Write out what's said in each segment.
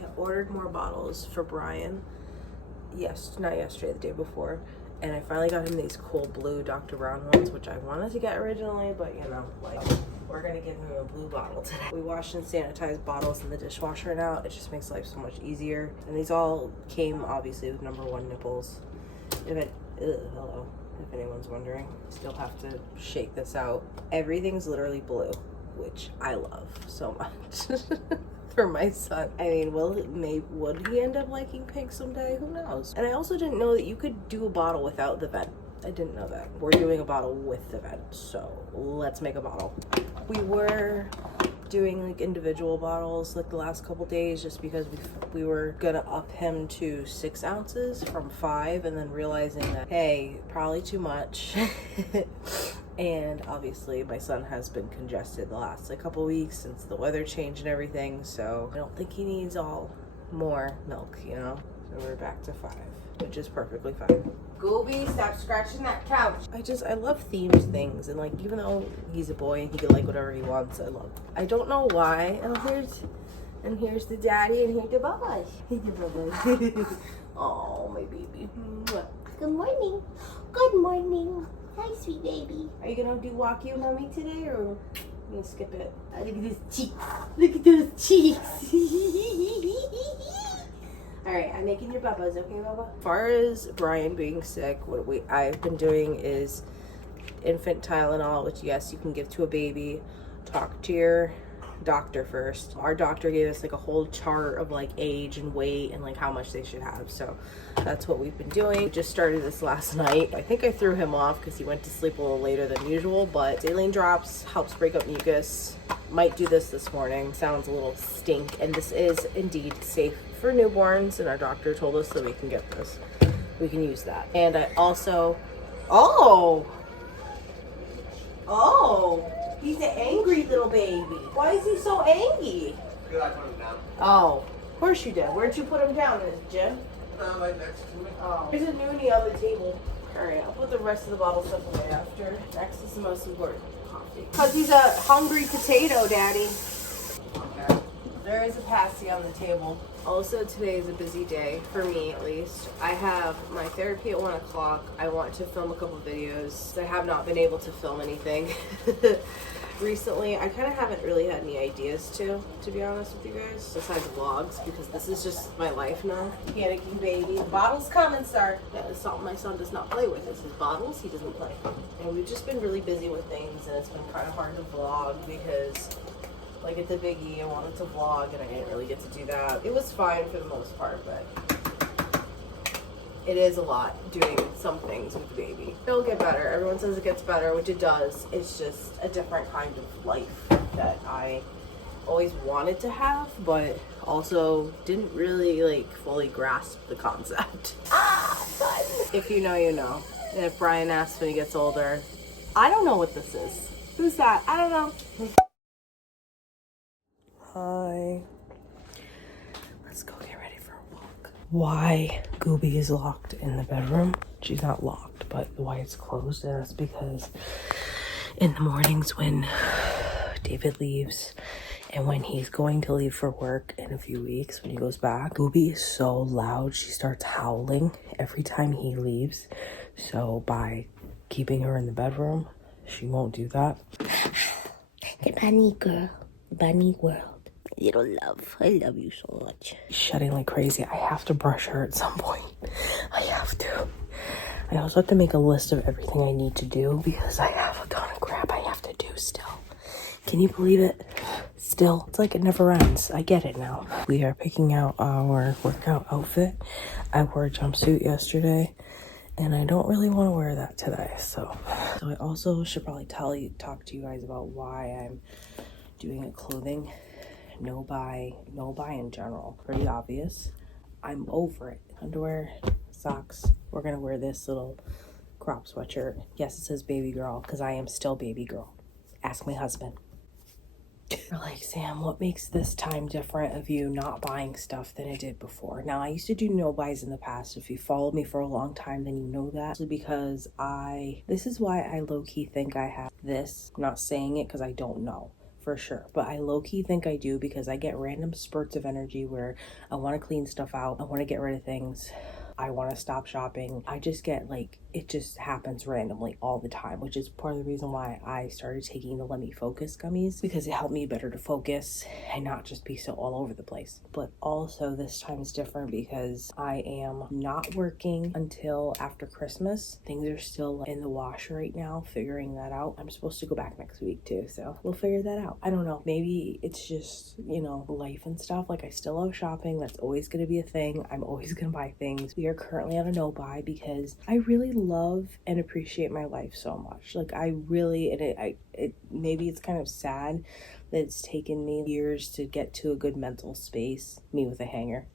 I ordered more bottles for Brian. Not yesterday, the day before. And I finally got him these cool blue Dr. Brown ones, which I wanted to get originally, but you know, like, we're gonna give him a blue bottle today. We wash and sanitize bottles in the dishwasher now. It just makes life so much easier. And these all came obviously with #1 nipples. Hello, if anyone's wondering. Still have to shake this out. Everything's literally blue, which I love so much. For my son. I mean, would he end up liking pink someday? Who knows? And I also didn't know that you could do a bottle without the vent. I didn't know that. We're doing a bottle with the vent, so let's make a bottle. We were doing like individual bottles like the last couple days just because we were gonna up him to 6 ounces from 5, and then realizing that, hey, probably too much. And obviously my son has been congested the last couple weeks since the weather change and everything, so I don't think he needs all more milk, you know? So we're back to 5, which is perfectly fine. Gooby, stop scratching that couch. I love themed things, and like, even though he's a boy and he can like whatever he wants, I don't know why. And here's the daddy, and here's the bubba. Oh, my baby. Good morning. Good morning. Hi, sweet baby. Are you gonna do walk you mommy today, or you gonna skip it? Look at this cheek. Look at those cheeks. All right, I'm making your bubbas, okay, Bubba? As far as Brian being sick, what I've been doing is infant Tylenol, which yes, you can give to a baby. Talk to your doctor first. Our doctor gave us like a whole chart of like age and weight and like how much they should have, so that's what we've been doing. We just started this last night. I think I threw him off because he went to sleep a little later than usual, but saline drops helps break up mucus. Might do this morning. Sounds a little stink, and this is indeed safe for newborns, and our doctor told us that we can get this. We can use that. And I also he's an angry little baby. Why is he so angry? Because I put him down. Oh, of course you did. Where'd you put him down in the gym? Right next to me. Oh. There's a noonie on the table. Alright, I'll put the rest of the bottle stuff away after. Next is the most important. Coffee. Because he's a hungry potato, Daddy. Okay. There is a passy on the table. Also, today is a busy day, for me at least. I have my therapy at 1 o'clock. I want to film a couple videos. I have not been able to film anything recently. I kind of haven't really had any ideas to be honest with you guys, besides vlogs, because this is just my life now. Panicking baby. The bottle's coming, sir. That is something my son does not play with. It's his bottles, he doesn't play. And we've just been really busy with things, and it's been kind of hard to vlog because like at the biggie, I wanted to vlog and I didn't really get to do that. It was fine for the most part, but it is a lot doing some things with the baby. It'll get better. Everyone says it gets better, which it does. It's just a different kind of life that I always wanted to have, but also didn't really like fully grasp the concept. Fun. If you know, you know. And if Brian asks when he gets older, I don't know what this is. Who's that? I don't know. Hi. Let's go get ready for a walk. Why Gooby is locked in the bedroom? She's not locked, but why it's closed is because in the mornings when David leaves and when he's going to leave for work in a few weeks, when he goes back, Gooby is so loud. She starts howling every time he leaves. So by keeping her in the bedroom, she won't do that. The bunny girl. Bunny world. Little love. I love you so much. She's shedding like crazy. I have to brush her at some point. I have to. I also have to make a list of everything I need to do because I have a ton of crap I have to do still. Can you believe it? Still, it's like it never ends. I get it now. We are picking out our workout outfit. I wore a jumpsuit yesterday and I don't really want to wear that today. So I also should probably talk to you guys about why I'm doing a clothing no buy in general. Pretty obvious. I'm over it. Underwear, socks. We're gonna wear this little crop sweatshirt. Yes, it says baby girl because I am still baby girl. Ask my husband. You're like, Sam, what makes this time different of you not buying stuff than it did before? Now, I used to do no buys in the past. If you followed me for a long time, then you know that. Because this is why I low-key think I have this. I'm not saying it because I don't know. for sure. But I low-key think I do because I get random spurts of energy where I want to clean stuff out. I want to get rid of things. I want to stop shopping. I just get like, it just happens randomly all the time, which is part of the reason why I started taking the Let Me Focus gummies, because it helped me better to focus and not just be so all over the place. But also this time is different because I am not working until after Christmas. Things are still in the wash right now, figuring that out. I'm supposed to go back next week too, so we'll figure that out. I don't know, maybe it's just, you know, life and stuff. Like, I still love shopping. That's always going to be a thing. I'm always going to buy things. We are currently on a no buy because I really love and appreciate my life so much. Like, I really, and it maybe it's kind of sad that it's taken me years to get to a good mental space. Me with a hanger.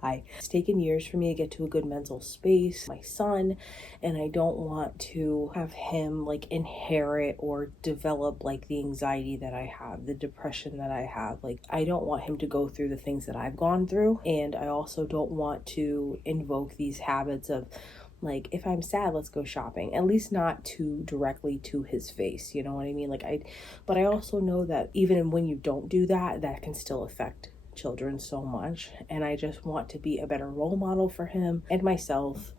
Hi. It's taken years for me to get to a good mental space, my son, and I don't want to have him like inherit or develop like the anxiety that I have, the depression that I have. Like, I don't want him to go through the things that I've gone through, and I also don't want to invoke these habits of like, if I'm sad, let's go shopping. At least not too directly to his face, you know what I mean? But I also know that even when you don't do that, that can still affect children so much, and I just want to be a better role model for him and myself.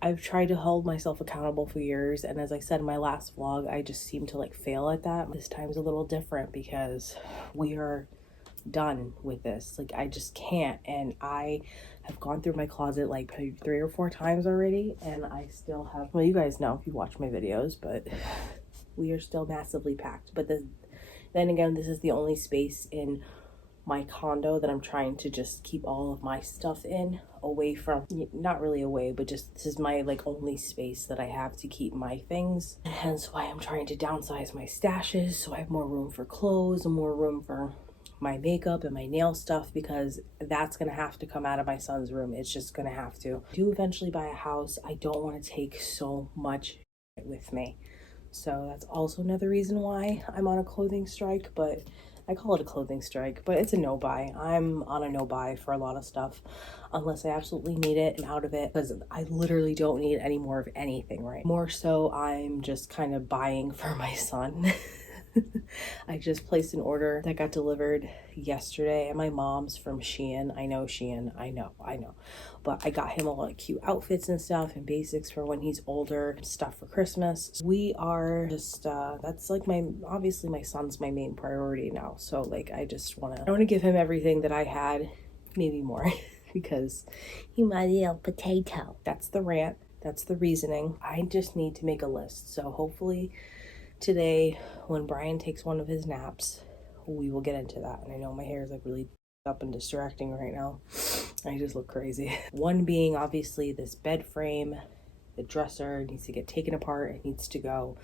I've tried to hold myself accountable for years, and as I said in my last vlog, I just seem to like fail at that. This time's a little different because we are done with this. Like, I just can't, and I have gone through my closet like maybe 3 or 4 times already, and I still have, well, you guys know if you watch my videos, but we are still massively packed. But then again, this is the only space in my condo that I'm trying to just keep all of my stuff in, away from, not really away, but just this is my like only space that I have to keep my things. And hence why I'm trying to downsize my stashes so I have more room for clothes and more room for my makeup and my nail stuff, because that's gonna have to come out of my son's room. It's just gonna have to. I do eventually buy a house. I don't want to take so much with me. So that's also another reason why I'm on a clothing strike, but I call it a clothing strike, but it's a no buy. I'm on a no buy for a lot of stuff unless I absolutely need it and out of it, because I literally don't need any more of anything, right? More so, I'm just kind of buying for my son. I just placed an order that got delivered yesterday at my mom's from Shein. I know Shein, I know. But I got him a lot of cute outfits and stuff and basics for when he's older, stuff for Christmas. We are just, that's like obviously my son's my main priority now. So like, I want to give him everything that I had, maybe more, because he's my little potato. That's the rant. That's the reasoning. I just need to make a list. So hopefully today, when Brian takes one of his naps, we will get into that. And I know my hair is like really up and distracting right now. I just look crazy. One being obviously this bed frame, the dresser needs to get taken apart. It needs to go.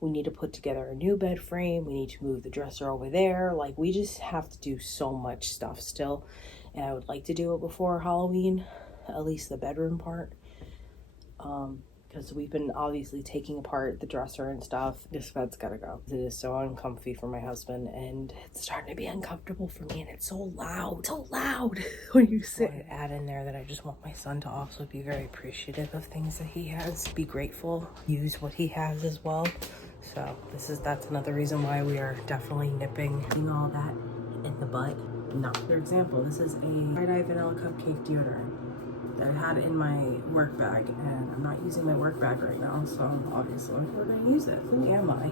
We need to put together a new bed frame. We need to move the dresser over there. Like, we just have to do so much stuff still. And I would like to do it before Halloween, at least the bedroom part. Because we've been obviously taking apart the dresser and stuff. This bed's gotta go. It is so uncomfy for my husband, and it's starting to be uncomfortable for me, and it's so loud when you sit. I add in there that I just want my son to also be very appreciative of things that he has, be grateful, use what he has as well. So that's another reason why we are definitely nipping all that in the butt. No. For example, this is a tie-dye vanilla cupcake deodorant that I had in my work bag, and I'm not using my work bag right now, so obviously we're gonna use it. Who am I?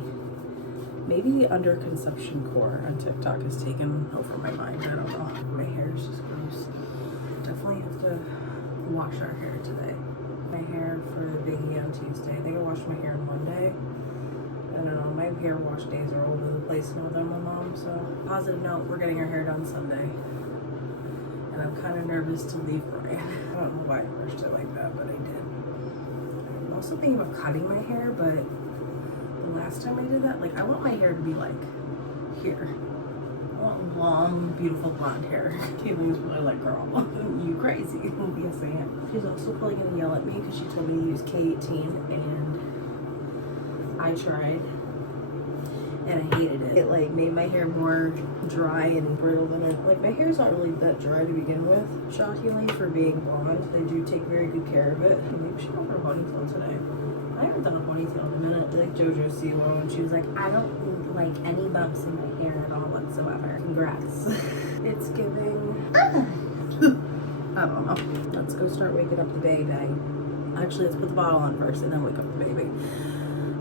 Maybe under consumption core on TikTok has taken over my mind. I don't know. My hair is just gross. Definitely have to wash our hair today. My hair for the biggie on Tuesday. I think I washed my hair on Monday. I don't know, my hair wash days are all over the place now than my mom, so positive note, we're getting our hair done Sunday. And I'm kind of nervous to leave Brian. I don't know why I rushed it like that, but I did. I'm also thinking about cutting my hair, but the last time I did that, like, I want my hair to be like here. I want long, beautiful blonde hair. Caitlin's probably like, girl, you crazy. Yes, I am. She's also probably gonna yell at me because she told me to use K18, and I tried. And I hated it. It like made my hair more dry and brittle than it. Like, my hair's not really that dry to begin with, shockingly, for being blonde. They do take very good care of it. Maybe we should go for a ponytail today. I haven't done a ponytail in a minute. Like JoJo Siwa, and she was like, I don't like any bumps in my hair at all whatsoever. Congrats. It's giving... I don't know. Let's go start waking up the baby. Actually, let's put the bottle on first and then wake up the baby.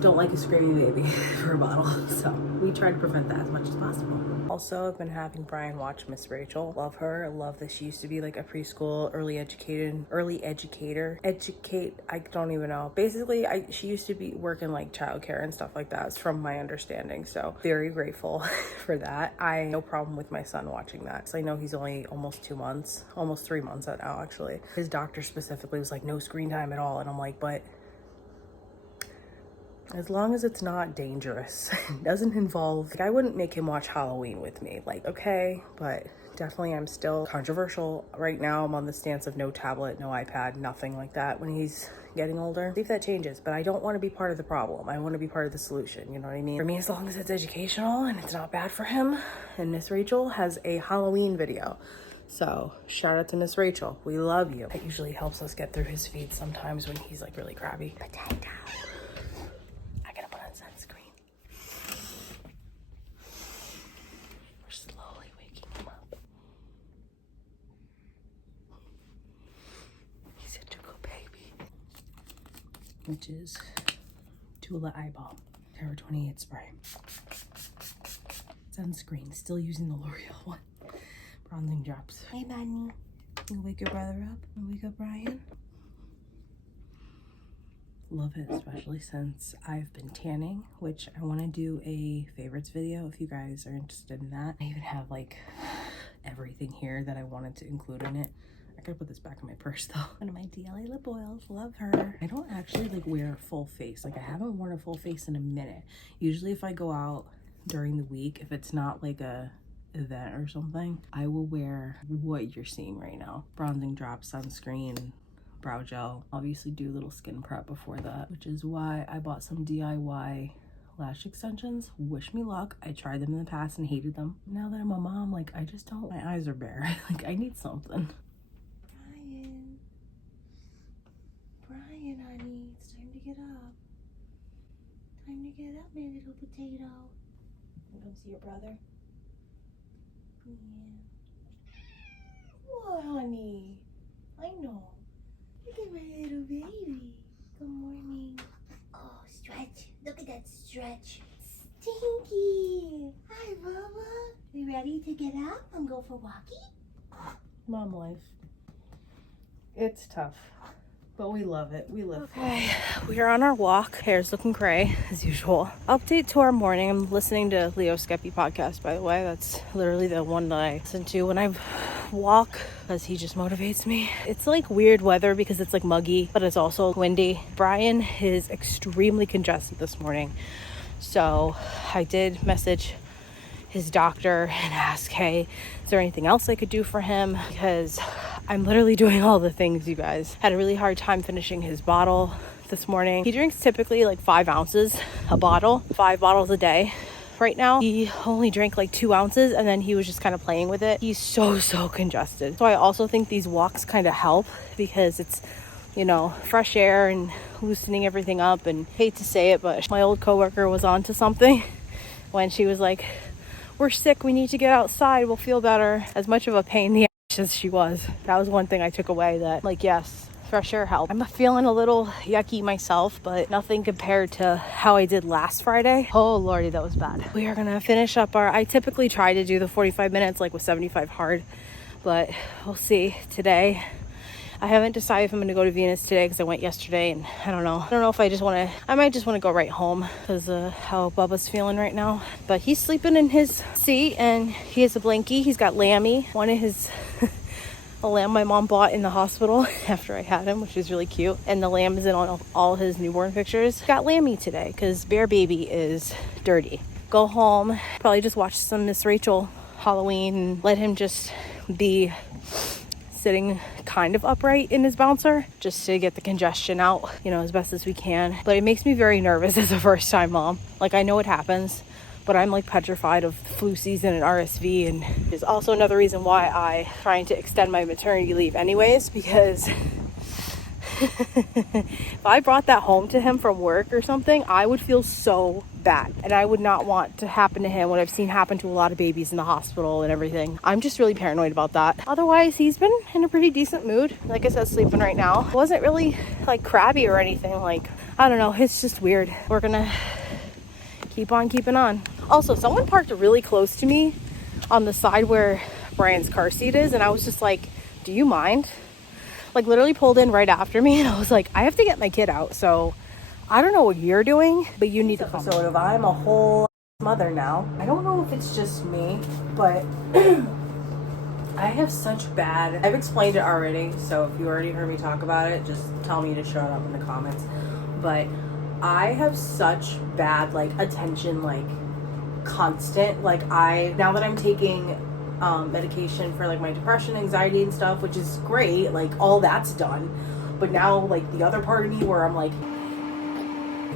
Don't like a screaming baby for a bottle, so we try to prevent that as much as possible. Also, I've been having Brian watch Miss Rachel. Love her. I love that she used to be like a preschool early educator. I don't even know. Basically, she used to be working like childcare and stuff like that, from my understanding. So very grateful for that. I have no problem with my son watching that. So I know he's only almost 2 months, almost 3 months now actually. His doctor specifically was like no screen time at all, and I'm like, but as long as it's not dangerous, doesn't involve, like, I wouldn't make him watch Halloween with me. Like, okay, but definitely I'm still controversial right now. I'm on the stance of no tablet, no iPad, nothing like that when he's getting older. See if that changes, but I don't want to be part of the problem. I want to be part of the solution, you know what I mean? For me, as long as it's educational and it's not bad for him. And Miss Rachel has a Halloween video. So shout out to Miss Rachel. We love you. That usually helps us get through his feed sometimes when he's like really crabby. Potato. Which is Tula Eye Balm, Terra 28 spray. Sunscreen, still using the L'Oreal one. Bronzing drops. Hey, Bunny. You wake your brother up? You wake up Brian? Love it, especially since I've been tanning, which I want to do a favorites video if you guys are interested in that. I even have like everything here that I wanted to include in it. I gotta put this back in my purse though. One of my DLA lip oils, love her. I don't actually like wear a full face. Like I haven't worn a full face in a minute. Usually if I go out during the week, if it's not like a event or something, I will wear what you're seeing right now. Bronzing drops, sunscreen, brow gel. Obviously do a little skin prep before that, which is why I bought some DIY lash extensions. Wish me luck. I tried them in the past and hated them. Now that I'm a mom, like I just don't, my eyes are bare. Like I need something. Brian, honey, it's time to get up. Time to get up, my little potato. You come see your brother? Yeah. What, honey? I know. Look at my little baby. Good morning. Oh, stretch. Look at that stretch. Stinky. Hi, Bubba. You ready to get up and go for walkie? Mom life. It's tough. But we love it. We live. Okay, we are on our walk. Hair's looking gray as usual. Update to our morning. I'm listening to Leo Skeppy podcast, by the way. That's literally the one that I listen to when I walk, because he just motivates me. It's like weird weather because it's like muggy, but it's also windy. Brian is extremely congested this morning. So I did message his doctor and ask, hey, is there anything else I could do for him? Because I'm literally doing all the things, you guys. Had a really hard time finishing his bottle this morning. He drinks typically like 5 ounces a bottle, 5 bottles a day. Right now, he only drank like 2 ounces and then he was just kind of playing with it. He's so congested. So I also think these walks kind of help because it's, you know, fresh air and loosening everything up. And hate to say it, but my old coworker was onto something when she was like, we're sick, we need to get outside, we'll feel better. As much of a pain in the ass as she was, that was one thing I took away, that like, yes, fresh air help. I'm feeling a little yucky myself, but nothing compared to how I did last Friday. Oh lordy, that was bad. We are gonna finish up I typically try to do the 45 minutes like with 75 hard, but we'll see today. I haven't decided if I'm going to go to Venus today because I went yesterday and I don't know if I might just want to go right home because of how Bubba's feeling right now. But he's sleeping in his seat and he has a blankie. He's got Lammy, one of his, a lamb my mom bought in the hospital after I had him, which is really cute. And the lamb is in all his newborn pictures. Got Lammy today because Bear Baby is dirty. Go home, probably just watch some Miss Rachel Halloween and let him just be sitting kind of upright in his bouncer just to get the congestion out, you know, as best as we can. But it makes me very nervous as a first time mom. Like I know it happens, but I'm like petrified of flu season and RSV, and there's also another reason why I'm trying to extend my maternity leave anyways, because if I brought that home to him from work or something, I would feel so bad. And I would not want to happen to him what I've seen happen to a lot of babies in the hospital and everything. I'm just really paranoid about that. Otherwise, he's been in a pretty decent mood. Like I said, sleeping right now. Wasn't really like crabby or anything. Like, I don't know. It's just weird. We're gonna keep on keeping on. Also, someone parked really close to me on the side where Brian's car seat is. And I was just like, do you mind? Like literally pulled in right after me. And I was like, I have to get my kid out. So I don't know what you're doing, but you need to come. So if I'm a whole mother now, I don't know if it's just me, but I have such bad, I've explained it already. So if you already heard me talk about it, just tell me to shut up in the comments. But I have such bad like attention, like constant, like now that I'm taking medication for like my depression, anxiety and stuff, which is great, like all that's done, but now like the other part of me where I'm like,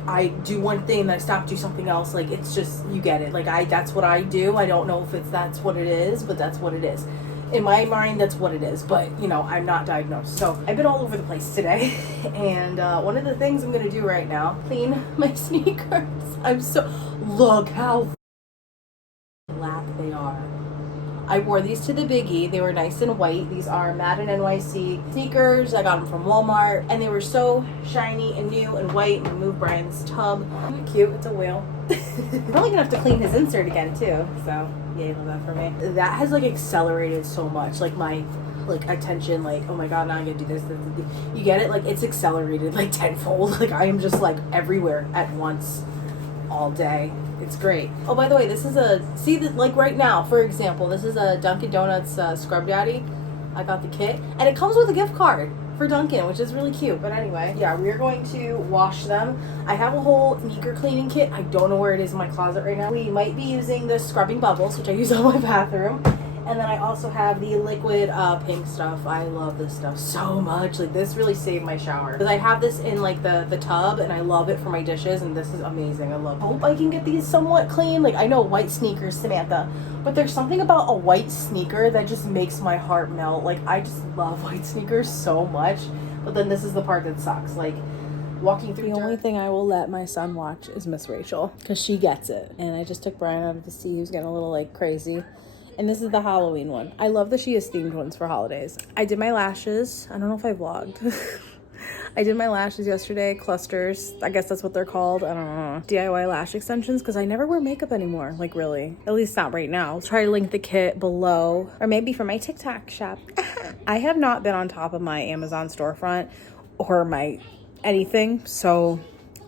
I do one thing and then I stop, do something else, like it's just, you get it, like that's what I do. I don't know if that's what it is, but that's what it is in my mind. That's what it is, but you know, I'm not diagnosed, so I've been all over the place today. And one of the things I'm gonna do right now, clean my sneakers. Look how black they are. I wore these to the Biggie. They were nice and white. These are Madden NYC sneakers. I got them from Walmart, and they were so shiny and new and white. And move Brian's tub. Isn't it cute? It's a whale. Probably gonna have to clean his insert again too. So yay, love that for me. That has like accelerated so much. Like my attention. Like, oh my god, now I'm gonna do this. You get it? Like it's accelerated like tenfold. Like I am just like everywhere at once, all day. It's great. Oh, by the way, this is like right now, for example, this is a Dunkin' Donuts Scrub Daddy. I got the kit, and it comes with a gift card for Dunkin', which is really cute. But anyway, yeah, we're going to wash them. I have a whole sneaker cleaning kit. I don't know where it is in my closet right now. We might be using the scrubbing bubbles, which I use on my bathroom. And then I also have the liquid pink stuff. I love this stuff so much. Like this really saved my shower. Because I have this in like the tub and I love it for my dishes, and this is amazing. I hope I can get these somewhat clean. Like I know white sneakers, Samantha, but there's something about a white sneaker that just makes my heart melt. Like I just love white sneakers so much. But then this is the part that sucks. Like walking through. The only thing I will let my son watch is Miss Rachel, because she gets it. And I just took Brian out to see. He was getting a little like crazy. And this is the Halloween one. I love that she has themed ones for holidays. I did my lashes. I don't know if I vlogged. I did my lashes yesterday, clusters. I guess that's what they're called. I don't know. DIY lash extensions, because I never wear makeup anymore. Like really. At least not right now. I'll try to link the kit below. Or maybe for my TikTok shop. I have not been on top of my Amazon storefront or my anything. So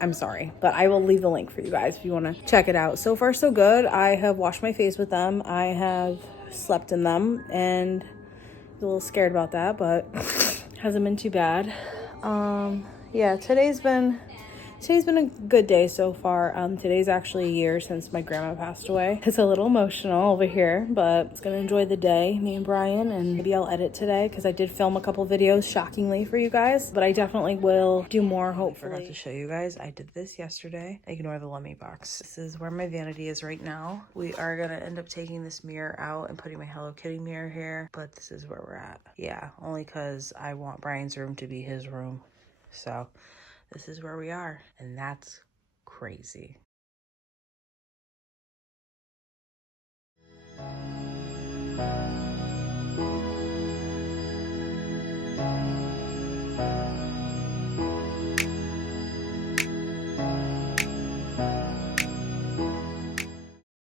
I'm sorry, but I will leave the link for you guys if you want to check it out. So far, so good. I have washed my face with them. I have slept in them, and a little scared about that, but hasn't been too bad. Yeah, today's been a good day so far. Today's actually a year since my grandma passed away. It's a little emotional over here, but it's gonna enjoy the day, me and Brian, and maybe I'll edit today because I did film a couple videos shockingly for you guys, but I definitely will do more, hopefully. I forgot to show you guys, I did this yesterday. Ignore the Lummi box. This is where my vanity is right now. We are gonna end up taking this mirror out and putting my Hello Kitty mirror here, but this is where we're at. Yeah, only because I want Brian's room to be his room. So this is where we are, and that's crazy.